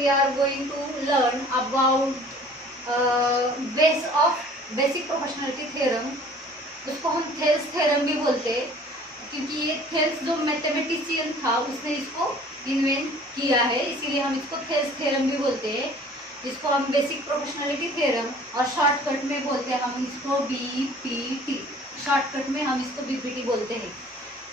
we are going to learn about basic proportionality theorem. उसको हम Thales theorem भी बोलते हैं, क्योंकि ये थेल्स जो मैथमेटिशियन था उसने इसको इन्वेंट किया है, इसीलिए हम इसको थेल्स थ्योरम भी बोलते हैं। जिसको हम बेसिक प्रोपोर्शनलिटी थ्योरम और शॉर्टकट में बोलते हैं हम इसको बीपीटी। शॉर्टकट में हम इसको बीपीटी बोलते हैं।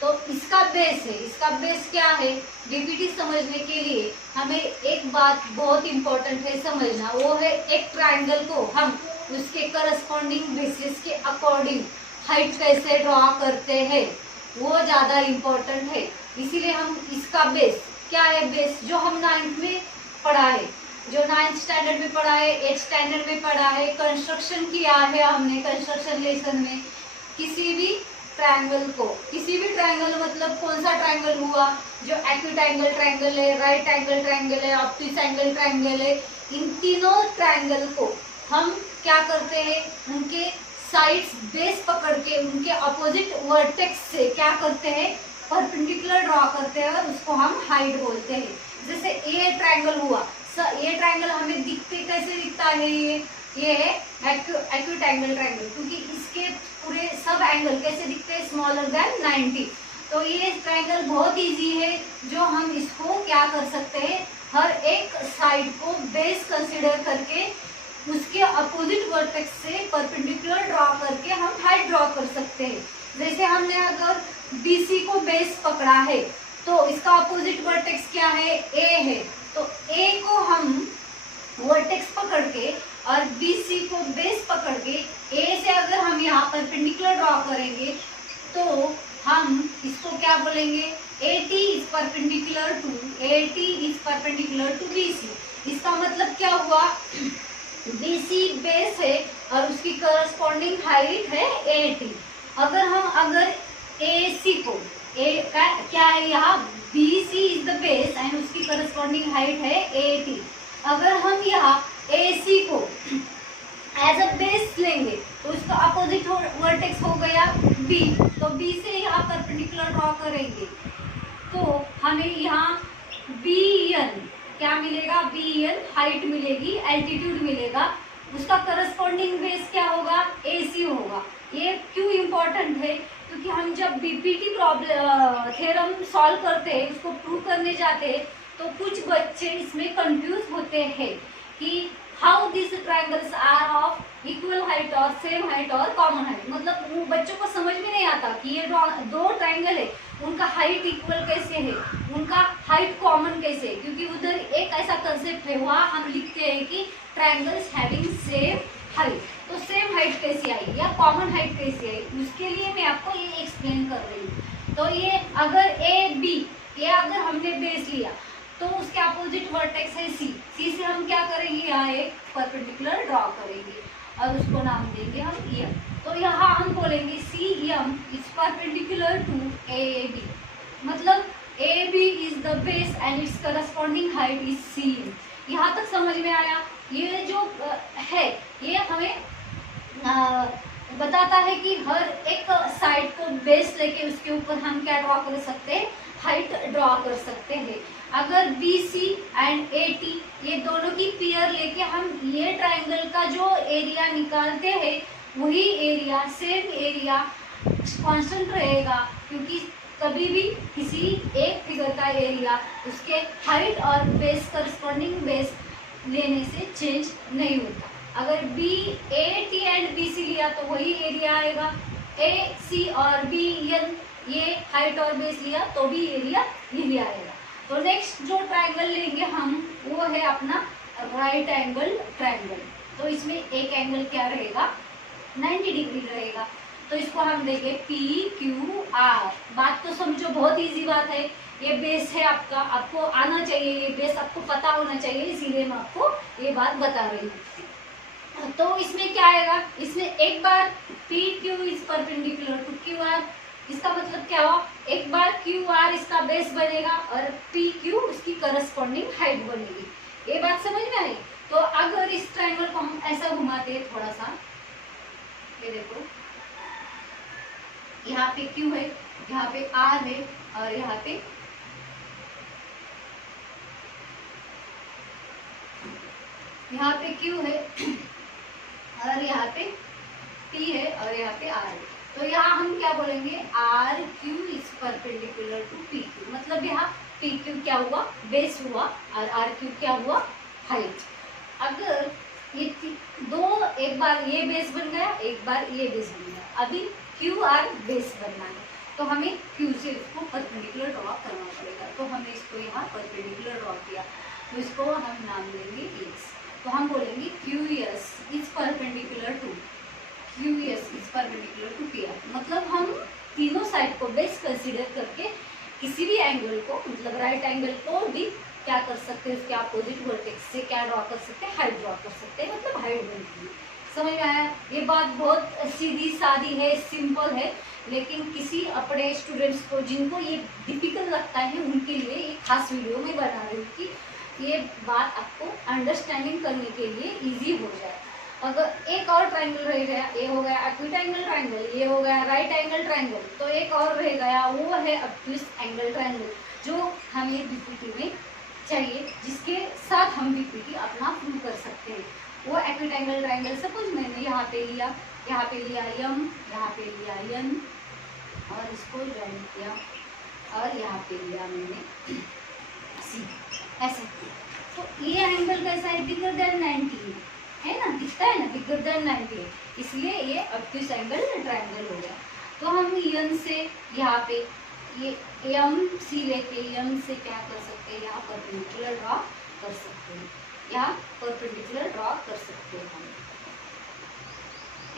तो इसका बेस है, इसका बेस क्या है? बीपीटी समझने के लिए हमें एक बात बहुत इंपॉर्टेंट है समझना, वो है एक ट्रायंगल को हम उसके करस्पॉन्डिंग बेसिस के अकॉर्डिंग हाइट कैसे ड्रॉ करते हैं, वो ज़्यादा इम्पोर्टेंट है। इसीलिए हम इसका बेस क्या है, बेस जो हम 9th में पढ़ा है, जो 9th स्टैंडर्ड में पढ़ा है, 8th स्टैंडर्ड में पढ़ा है, कंस्ट्रक्शन किया है हमने कंस्ट्रक्शन लेसन में। किसी भी ट्रायंगल मतलब कौन सा ट्रायंगल हुआ, जो एक्यूट एंगल ट्रायंगल है, राइट एंगल ट्रायंगल है, ऑब्ट्यूस एंगल ट्रायंगल है, इन तीनों ट्रायंगल को हम क्या करते हैं, उनके साइड्स बेस पकड़ के उनके अपोजिट वर्टेक्स से क्या करते हैं, परपेंडिकुलर ड्रॉ करते हैं, और उसको हम हाइट बोलते हैं। जैसे ये ट्रायंगल हुआ, ये ट्रायंगल हमें कैसे दिखता है, ये है एक्यूट एंगल ट्रायंगल, क्योंकि इसके पूरे सब एंगल कैसे दिखते हैं, स्मॉलर देन 90। तो ये ट्रायंगल बहुत इजी है, जो हम इसको क्या कर सकते हैं, हर एक साइड को बेस कंसीडर करके उसके अपोजिट वर्टेक्स से परपेंडिकुलर ड्रॉ करके हम हाइट ड्रॉ कर सकते हैं। जैसे हमने अगर BC को बेस पकड़ा है, तो इसका अपोजिट वर्टेक्स क्या है, A है। तो A को हम वर्टेक्स पकड़ के और BC को बेस पकड़ के A से अगर हम यहाँ परपेंडिकुलर ड्रॉ करेंगे, तो हम इसको क्या बोलेंगे, AT is perpendicular to BC। इसका मतलब क्या हुआ, BC बेस है और उसकी करस्पॉन्डिंग हाइट है AT। अगर AC को क्या है, यहाँ BC is the base and उसकी करस्पॉन्डिंग हाइट है AT। अगर हम यहाँ AC को एज अ बेस लेंगे, तो उसका अपोजिट वर्टेक्स हो गया B, तो B से यहाँ परपेंडिकुलर ड्रॉ करेंगे, तो हमें यहाँ BN क्या मिलेगा, BN हाइट मिलेगी, एल्टीट्यूड मिलेगा। उसका करस्पॉन्डिंग बेस क्या होगा, AC होगा। ये क्यों इम्पोर्टेंट है, क्योंकि हम जब बीपीटी प्रॉब्लम थ्योरम सॉल्व करते हैं, उसको प्रूव करने जाते हैं, तो कुछ बच्चे इसमें कंफ्यूज होते हैं कि how this triangles are of equal height और सेम हाइट और कॉमन हाइट। मतलब वो बच्चों को समझ में नहीं आता कि ये दो ट्रायंगल है, उनका हाइट इक्वल कैसे है, उनका हाइट कॉमन कैसे है, क्योंकि उधर एक ऐसा कंसेप्ट है, वहाँ हम लिखते हैं कि ट्रायंगल्स हैविंग सेम हाइट। तो सेम हाइट कैसे आई या कॉमन हाइट कैसे आई, उसके लिए मैं आपको ये एक्सप्लेन कर रही हूँ। तो ये अगर AB, ये अगर हमने बेस लिया, तो उसके अपोजिट वर्टेक्स है C से हम क्या करेंगे, यहाँ एक परपेंडिकुलर ड्रॉ करेंगे और उसको नाम देंगे हम EM। तो यहाँ हम बोलेंगे CM is perpendicular to AB, मतलब AB is the base and its corresponding height is CM। यहाँ तक समझ में आया? ये जो है ये हमें बताता है कि हर एक साइड को बेस लेके उसके ऊपर हम क्या ड्रॉ कर सकते हैं, हाइट ड्रॉ कर सकते हैं। अगर BC एंड AT ये दोनों की पेयर लेके हम ये ट्रायंगल का जो एरिया निकालते हैं, वही एरिया सेम एरिया कांस्टेंट रहेगा, क्योंकि कभी भी किसी एक फिगर का एरिया उसके हाइट और बेस करस्पॉन्डिंग बेस लेने से चेंज नहीं होता। अगर AT एंड BC लिया तो वही एरिया आएगा, AC और BN ये हाइट और बेस लिया तो भी एरिया यही आएगा। तो नेक्स्ट जो ट्रायंगल लेंगे हम, वो है अपना राइट एंगल ट्रायंगल। तो इसमें एक एंगल क्या रहेगा, 90 डिग्री रहेगा। तो इसको हम देंगे PQR। बात तो समझो, बहुत इजी बात है। ये बेस है आपका, आपको आना चाहिए, ये बेस आपको पता होना चाहिए, इसीलिए मैं आपको ये बात बता रही हूँ। तो इसमें क्या आएगा, इसमें एक बार PQ is perpendicular to QR। इसका मतलब क्या हुआ, एक बार QR इसका बेस बनेगा और PQ उसकी करस्पॉन्डिंग हाइट बनेगी। ये बात समझ में आई? तो अगर इस ट्रायंगल को हम ऐसा घुमाते हैं थोड़ा सा, ये देखो, यहाँ पे Q है, यहाँ पे R है और यहाँ पे यहाँ पे Q है और यहाँ पे P है और यहाँ पे R है। तो यहाँ हम क्या बोलेंगे, R Q is perpendicular to P Q, मतलब यहाँ पी क्यू क्या हुआ, बेस हुआ, और आर क्यू क्या हुआ, हाइट। अगर ये दो, एक बार ये बेस बन गया, एक बार ये बेस बन गया, अभी क्यू आर बेस बनना है तो हमें क्यू से इसको परपेंडिकुलर ड्रॉ करना पड़ेगा। तो हमने इसको यहाँ परपेंडिकुलर ड्रॉ किया, तो इसको हम नाम देंगे एक्स। तो हम बोलेंगे Q S is perpendicular to QS is perpendicular to PR, मतलब हम तीनों साइड को बेस कंसीडर करके किसी भी एंगल को, मतलब राइट एंगल को भी क्या कर सकते हैं, उसके अपोजिट वर्टेक्स से क्या ड्रॉ कर सकते हैं, हाइट ड्रॉ कर सकते हैं, मतलब हाइट बनती है। समझ में आया? ये बात बहुत सीधी सादी है, सिंपल है, लेकिन किसी अपने स्टूडेंट्स को जिनको ये डिफिकल्ट लगता है उनके लिए एक खास वीडियो में बना रही हूँ कि ये बात आपको अंडरस्टैंडिंग करने के लिए ईजी हो जाए। अगर एक और ट्राइंगल रह गया, ये हो गया एक्यूट एंगल ट्राइंगल, ये हो गया राइट एंगल ट्राइंगल, तो एक और रह गया वो है ऑब्ट्यूस एंगल ट्राइंगल, जो हमें बीपीटी में चाहिए, जिसके साथ हम बीपीटी अपना प्रूव कर सकते हैं। वो एक्यूट एंगल ट्राइंगल, सपोज मैंने यहाँ पे लिया एम, यहाँ पे लिया एन और इसको ज्वाइन किया, और यहाँ पे लिया मैंने सी, ऐसे। तो ये एंगल कैसा है, बिगर देन 90 है ना, दिखता है ना, बिगर देन 90, इसलिए ये ऑब्ट्यूस एंगल ट्राइंगल हो गया। तो हम एन से यहाँ पे ये एम सी लेके एम से क्या कर सकते हैं, यहाँ परपेंडिकुलर ड्रॉ कर सकते हैं, यहाँ परपेंडिकुलर ड्रॉ कर सकते हैं, हम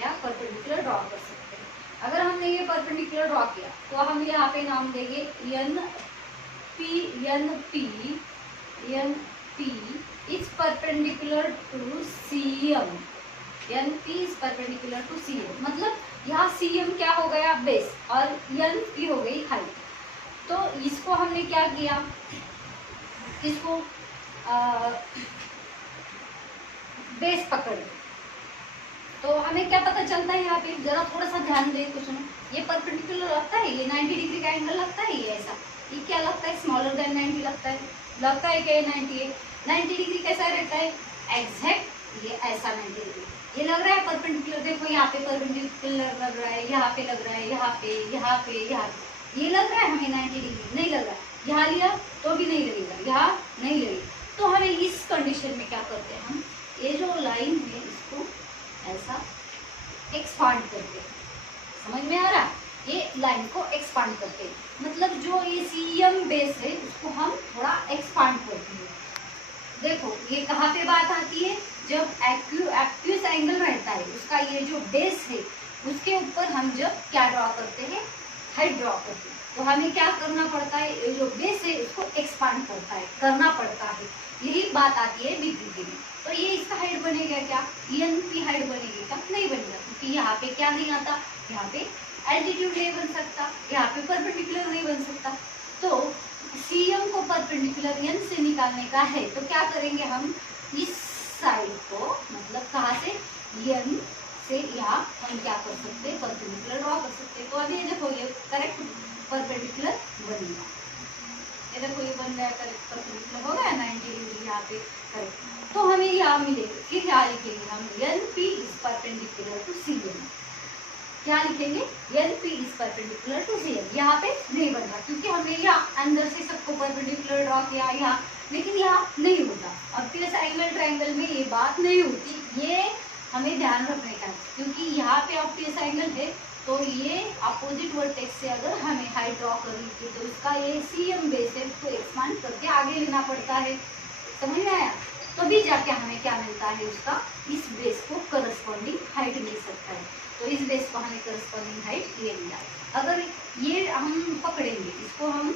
यहाँ परपेंडिकुलर ड्रॉ कर सकते हैं। अगर हमने ये परपेंडिकुलर ड्रॉ किया तो हम यहाँ पे नाम देंगे N P is perpendicular to CM, NP is perpendicular to CM, मतलब यहाँ CM क्या हो गया, बेस, और NP हो गई हाइट। तो इसको हमने क्या किया, इसको बेस पकड़, तो हमें क्या पता चलता है, यहाँ पे जरा थोड़ा सा ध्यान दें तो सुनो, ये परपेंडिकुलर लगता है, ये 90 डिग्री का एंगल लगता है, ये ऐसा, ये क्या लगता है, स्मॉलर देन 90 लगता है क्या, 90 डिग्री कैसा रहता है, एग्जैक्ट ये ऐसा 90 डिग्री, ये लग रहा है परपेंडिकुलर, देखो यहाँ पे परपेंडिकुलर लग रहा है, यहाँ पे लग रहा है, यहाँ पे ये लग रहा है हमें 90 डिग्री, नहीं लग रहा है, यहाँ लिया तो भी नहीं लगेगा, यहाँ नहीं लगेगा। तो हमें इस कंडीशन में क्या करते हैं, हम ये जो लाइन है इसको ऐसा एक्सपांड करते हैं, समझ में आ रहा है, ये लाइन को एक्सपांड करते हैं, मतलब जो ये सीएम बेस है उसको हम थोड़ा एक्सपांड करते हैं। देखो ये कहाँ पे बात आती है, जब एक्यूस एंगल रहता है, उसका ये जो बेस है उसके ऊपर हम जब क्या ड्रॉ करते हैं, हाइट ड्रॉ करते हैं, तो हमें क्या करना पड़ता है, ये जो बेस है उसको एक्सपांड करना पड़ता है, यही बात आती है बीपीटी में। तो ये इसका हाइट बनेगा क्या, एन की हाइट बनेगी क्या, नहीं बनेगा, क्योंकि यहाँ पे क्या नहीं आता, यहाँ पे एल्टीट्यूड नहीं बन सकता, यहाँ पे परपेंडिकुलर नहीं बन सकता। तो सीएम को परपेंडिकुलर एन से निकालने का है, तो क्या करेंगे हम, इस साइड को, मतलब कहाँ से, एन से यहाँ हम क्या कर सकते हैं, परपेंडिकुलर ड्रॉ कर सकते हैं। तो अभी ये देखो ये करेक्ट परपेंडिकुलर बनेगा, ये देखो ये बन गया करेक्ट परपेंडिकुलर हो गया 90 डिग्री यहाँ पे करेक्ट। तो हमें यहाँ मिलेगा, फिर क्या लिखेंगे हम, N P is perpendicular to C M, क्या लिखेंगे, N P is perpendicular to C M. यहाँ पे नहीं बन रहा क्योंकि हमने यहाँ अंदर से सबको परपेंडिकुलर ड्रॉ किया यहाँ, लेकिन यहाँ नहीं होता। ऑब्ट्यूस एंगल ट्रायंगल में ये बात नहीं होती, ये हमें ध्यान रखने का, क्योंकि यहाँ पे ऑब्ट्यूस एंगल है तो ये अपोजिट वर्टेक्स से अगर हमें हाइट ड्रॉ करनी थी तो इसका ये सीएम बेस है, उसको एक्सपांड करके आगे लेना पड़ता है, समझ में आया। तो भी जाके हमें क्या मिलता है, उसका इस बेस को करस्पॉन्डिंग हाइट मिल सकता है। तो इस बेस को हमें करस्पॉन्डिंग हाइट ये मिला। अगर ये हम पकड़ेंगे, इसको हम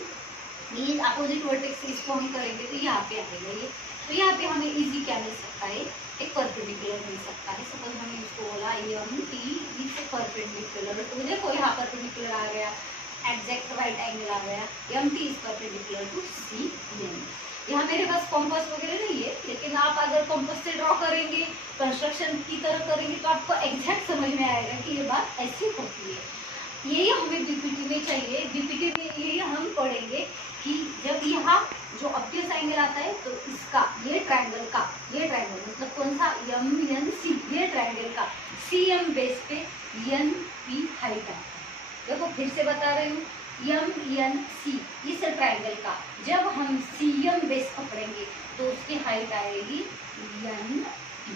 ये अपोजिट वर्टेक्स से इसको हम करेंगे तो यहाँ पे आएगा ये, तो यहाँ पे हमें इजी क्या मिल सकता है, एक परपेंडिकुलर मिल सकता है। सपोज हमने इसको बोला एम टी इज परपेंडिकुलर, तो देखो यहाँ परपेंडिकुलर आ गया, एग्जैक्ट राइट एंगल आ गया, M T is perpendicular to C M. यहाँ मेरे पास कॉम्पास वगैरह नहीं है, लेकिन आप अगर कॉम्पास से ड्रॉ करेंगे, कंस्ट्रक्शन की तरह करेंगे तो आपको एग्जैक्ट समझ में आएगा कि ये बात ऐसी होती है। यही हमें बीपीटी में चाहिए, बीपीटी में यही हम पढ़ेंगे कि जब यहाँ जो ऑब्ट्यूस एंगल आता है तो इसका ये ट्रायंगल मतलब कौन CM बेस पे NP हाइट आता है। देखो फिर से बता रही हूँ, MNC इस ट्राइंगल का जब हम CM बेस पकड़ेंगे तो उसकी हाइट आएगी NP,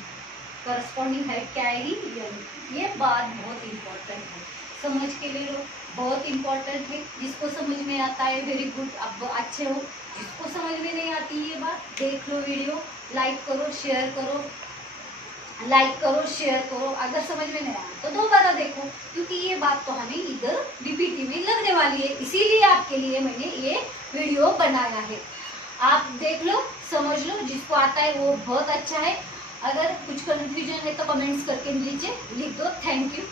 करस्पॉन्डिंग हाइट क्या आएगी NP। ये बात बहुत इंपॉर्टेंट है, समझ के ले लो, बहुत इंपॉर्टेंट है। जिसको समझ में आता है वेरी गुड, अब अच्छे हो। जिसको समझ में नहीं आती ये बात, देख लो वीडियो, लाइक करो शेयर करो, लाइक करो शेयर करो। अगर समझ में नहीं आया तो दोबारा देखो, क्योंकि ये बात तो हमें इधर बीपीटी में लगने वाली है, इसीलिए आपके लिए मैंने ये वीडियो बनाया है। आप देख लो, समझ लो, जिसको आता है वो बहुत अच्छा है। अगर कुछ कंफ्यूजन है तो कमेंट्स करके नीचे लिख दो। Thank you.